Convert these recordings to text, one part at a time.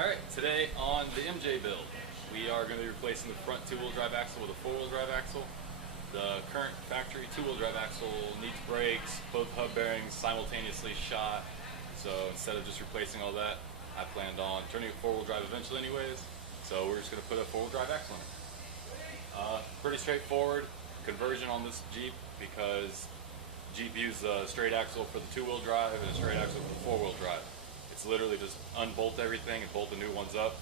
Alright, today on the MJ build, we are going to be replacing the front two-wheel drive axle with a four-wheel drive axle. The current factory two-wheel drive axle needs brakes, both hub bearings simultaneously shot, so instead of just replacing all that, I planned on turning it four-wheel drive eventually anyways, so we're just going to put a four-wheel drive axle in it. Pretty straightforward conversion on this Jeep because Jeep uses a straight axle for the two-wheel drive and a straight axle for the four-wheel drive. It's literally just unbolt everything and bolt the new ones up.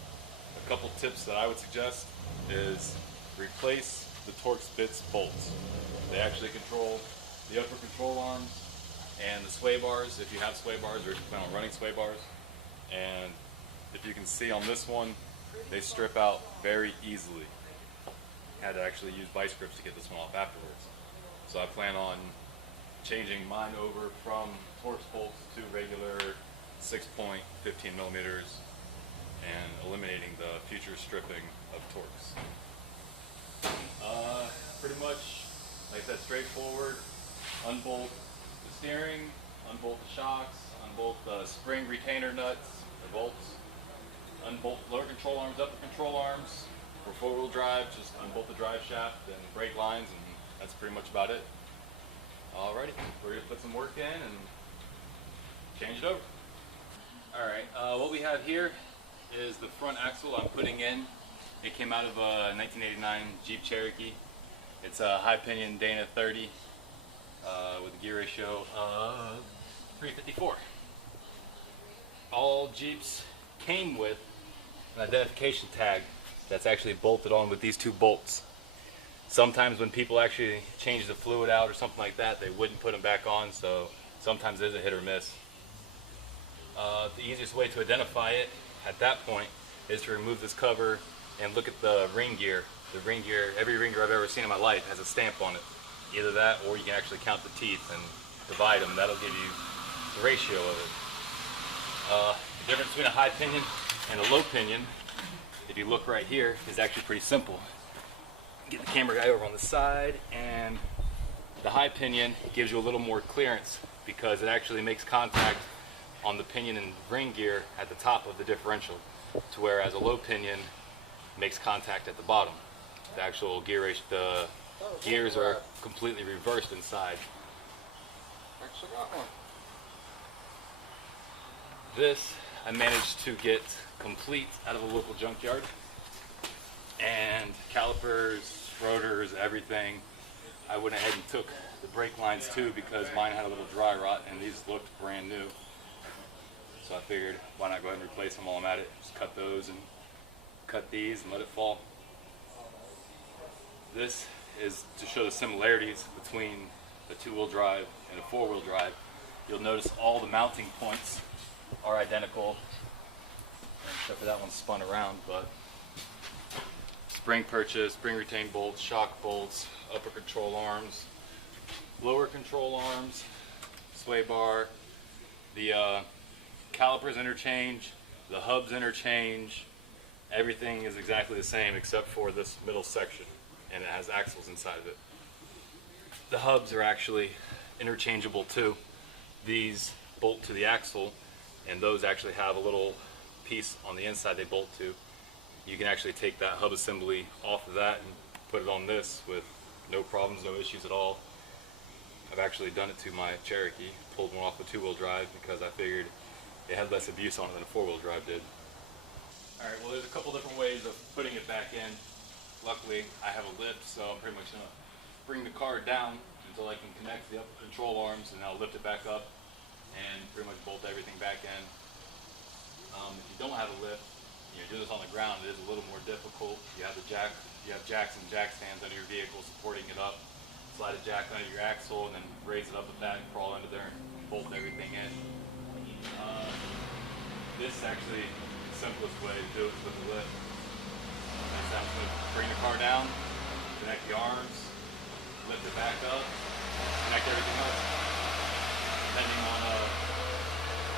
A couple tips that I would suggest is replace the Torx bits bolts. They actually control the upper control arms and the sway bars if you have sway bars or if you plan on running sway bars. And if you can see on this one, they strip out very easily. Had to actually use vice grips to get this one off afterwards. So I plan on changing mine over from Torx bolts to regular 6-point 15 millimeters and eliminating the future stripping of Torx. Pretty much, like I said, straightforward. Unbolt the steering, unbolt the shocks, unbolt the spring retainer nuts, the bolts, unbolt lower control arms, upper control arms. For four-wheel drive, just unbolt the drive shaft and brake lines, and that's pretty much about it. Alrighty, we're going to put some work in and change it over. Alright, what we have here is the front axle I'm putting in. It came out of a 1989 Jeep Cherokee. It's a high pinion Dana 30 with a gear ratio of 354. All Jeeps came with an identification tag that's actually bolted on with these two bolts. Sometimes when people actually change the fluid out or something like that, they wouldn't put them back on, so sometimes it is a hit or miss. The easiest way to identify it at that point is to remove this cover and look at the ring gear. The ring gear, every ring gear I've ever seen in my life has a stamp on it. Either that or you can actually count the teeth and divide them. That'll give you the ratio of it. The difference between a high pinion and a low pinion, if you look right here, is actually pretty simple. Get the camera guy over on the side, and the high pinion gives you a little more clearance because it actually makes contact on the pinion and ring gear at the top of the differential, to whereas a low pinion makes contact at the bottom. The actual gear ratio, the gears are completely reversed inside. Actually got one. This I managed to get complete out of a local junkyard, and calipers, rotors, everything. I went ahead and took the brake lines too because mine had a little dry rot and these looked brand new. So I figured, why not go ahead and replace them while I'm at it. Just cut those and cut these and let it fall. This is to show the similarities between the two-wheel drive and a four-wheel drive. You'll notice all the mounting points are identical, except for that one spun around, but spring purchase, spring retained bolts, shock bolts, upper control arms, lower control arms, sway bar, the calipers interchange, the hubs interchange. Everything is exactly the same except for this middle section, and it has axles inside of it. The hubs are actually interchangeable too. These bolt to the axle, and those actually have a little piece on the inside they bolt to. You can actually take that hub assembly off of that and put it on this with no problems, no issues at all. I've actually done it to my Cherokee, pulled one off the two-wheel drive because I figured it had less abuse on it than a four-wheel drive did. Alright, well there's a couple different ways of putting it back in. Luckily I have a lift, so I'm pretty much going to bring the car down until I can connect the upper control arms, and I'll lift it back up and pretty much bolt everything back in. If you don't have a lift, you do this on the ground, it is a little more difficult. You have jacks and jack stands under your vehicle supporting it up. Slide a jack under your axle and then raise it up with that and crawl under there and bolt everything in. This is actually the simplest way to do it with the lift. Next time, I'm going to bring the car down, connect the arms, lift it back up, connect everything else. Depending on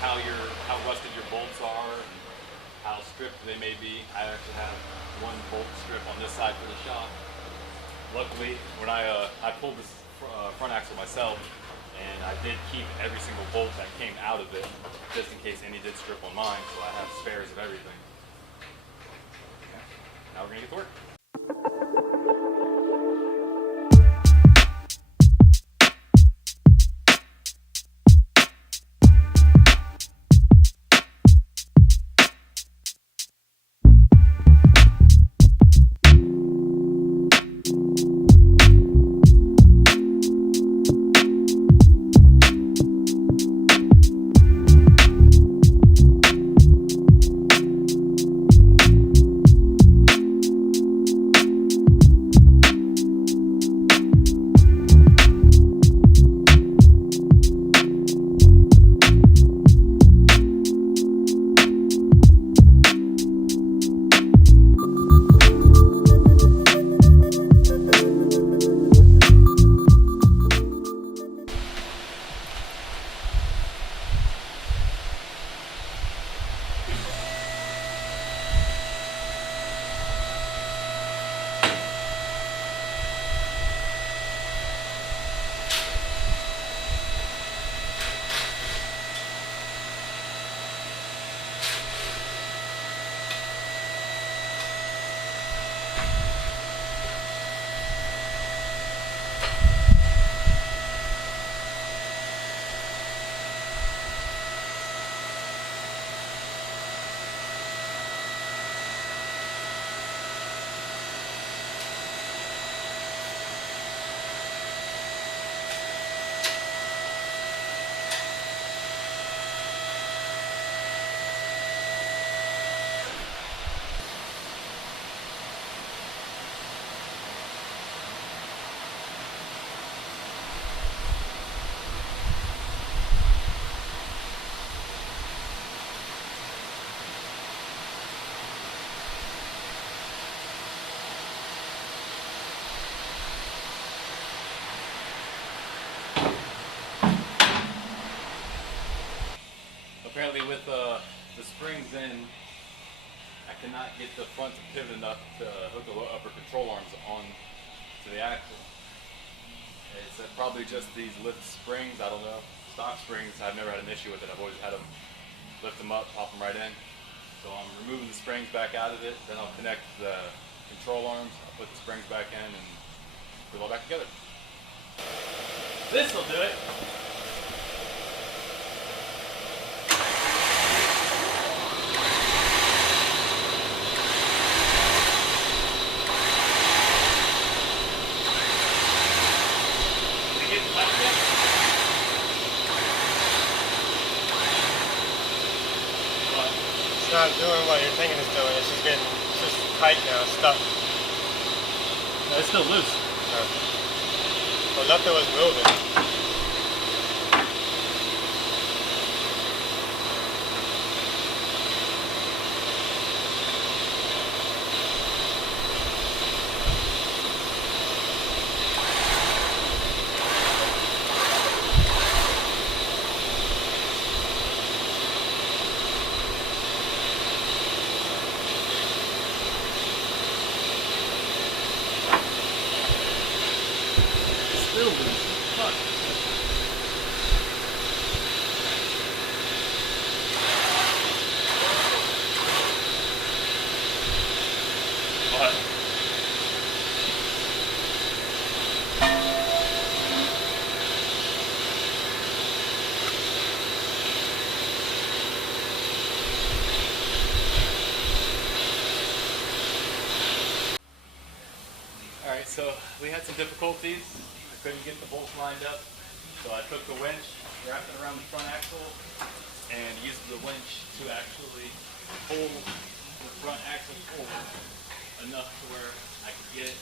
how rusted your bolts are and how stripped they may be. I actually have one bolt strip on this side for the shop. Luckily, when I pulled this front axle myself, and I did keep every single bolt that came out of it, just in case any did strip on mine, so I have spares of everything. Now we're gonna get to work. Apparently with the springs in, I cannot get the front to pivot enough to hook the upper control arms on to the axle. It's probably just these lift springs, I don't know. Stock springs, I've never had an issue with it. I've always had them lift them up, pop them right in. So I'm removing the springs back out of it, then I'll connect the control arms, I'll put the springs back in and put it all back together. This'll do it. It's not doing what you're thinking it's doing. It's just tight now, stuck. No, it's still loose. Well, nothing was moving. Still loose. Fuck. What? Alright, so we had some difficulties. I couldn't get the bolts lined up, so I took the winch, wrapped it around the front axle, and used the winch to actually pull the front axle forward enough to where I could get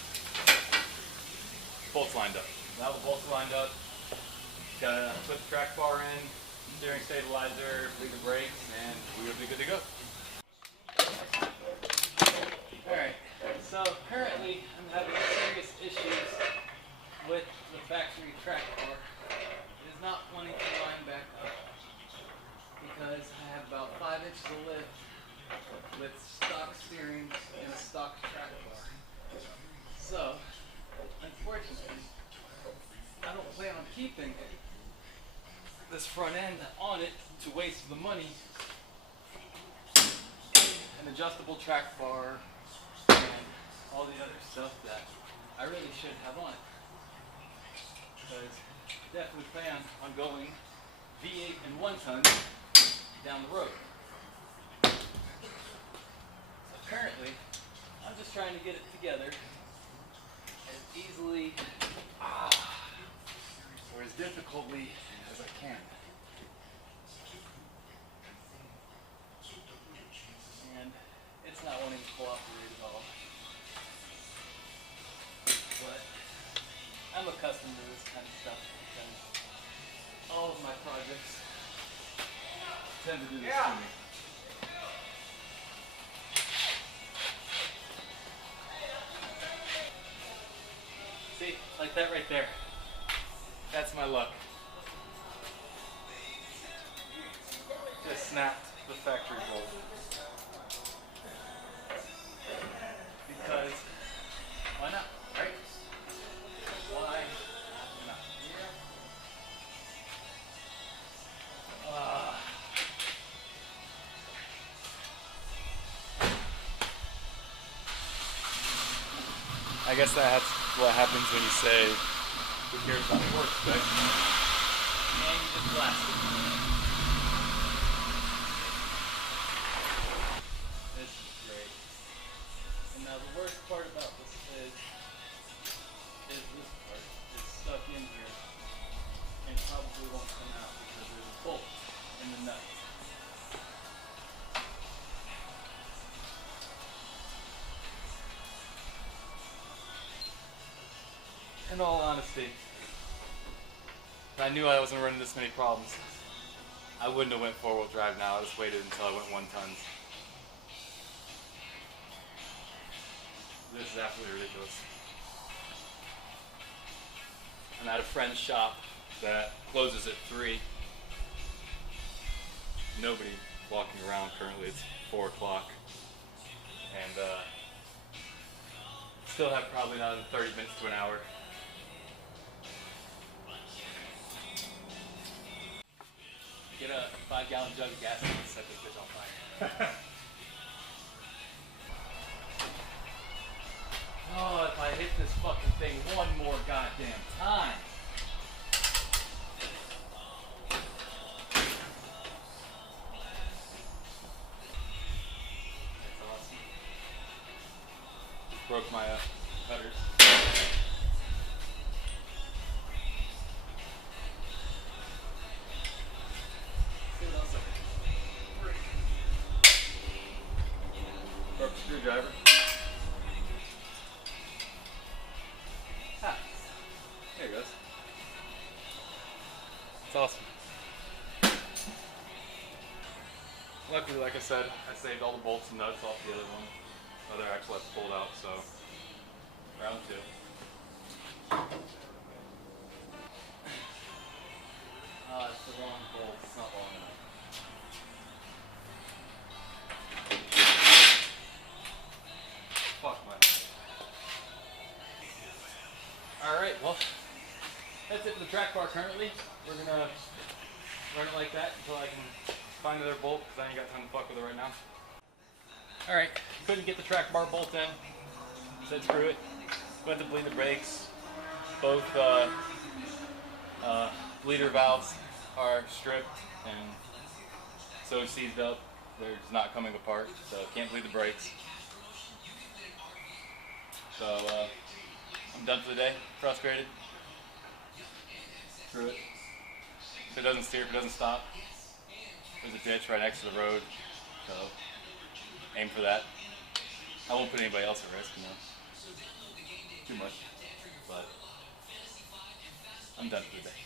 bolts lined up. Now the bolts are lined up, gotta put the track bar in, steering stabilizer, bleed the brakes, and we'll be good to go. Alright, so currently I'm having serious issues with the factory track bar. It is not wanting to line back up because I have about 5 inches of lift with stock steering and a stock track bar. So, unfortunately, I don't plan on keeping this front end on it to waste the money. An adjustable track bar and all the other stuff that I really should have on it. Because definitely plan on going V8 and 1 ton down the road. So currently, I'm just trying to get it together as easily or as difficultly as I can. And it's not wanting to cooperate at all. But I'm accustomed to this kind of stuff because all of my projects tend to do this to me. See, like that right there. That's my luck. Just snapped the factory bolt. Because, why not, right? Why not? I guess that's what happens when you say, who cares about the work spec? And you just blast it. This is great. And now the worst part about this is this part is stuck in here and probably won't come out because there's a bolt in the nut. In all honesty, if I knew I wasn't running this many problems, I wouldn't have went 4-wheel drive now. I just waited until I went 1 tons. This is absolutely ridiculous. I'm at a friend's shop that closes at 3. Nobody walking around currently. It's 4 o'clock. And still have probably another 30 minutes to an hour. Get a 5-gallon jug of gas and set this bitch on fire. Oh, if I hit this fucking thing one more goddamn time. That's awesome. Just broke my cutters. Broke the screwdriver. Ah, there it goes. It's awesome. Luckily, like I said, I saved all the bolts and nuts off the other one. Other axle has pulled out, so round 2. It's the wrong bolt. It's not long enough. Fuck my man. Alright, well, that's it for the track bar currently. We're gonna run it like that until I can find another bolt because I ain't got time to fuck with it right now. Alright, couldn't get the track bar bolt in. Said screw it. Went to bleed the brakes. Both bleeder valves are stripped and so seized up. They're just not coming apart, so can't bleed the brakes. So I'm done for the day. Frustrated. Screw it. If it doesn't steer, if it doesn't stop, there's a ditch right next to the road, so aim for that. I won't put anybody else at risk, you know. Too much, but I'm done for the day.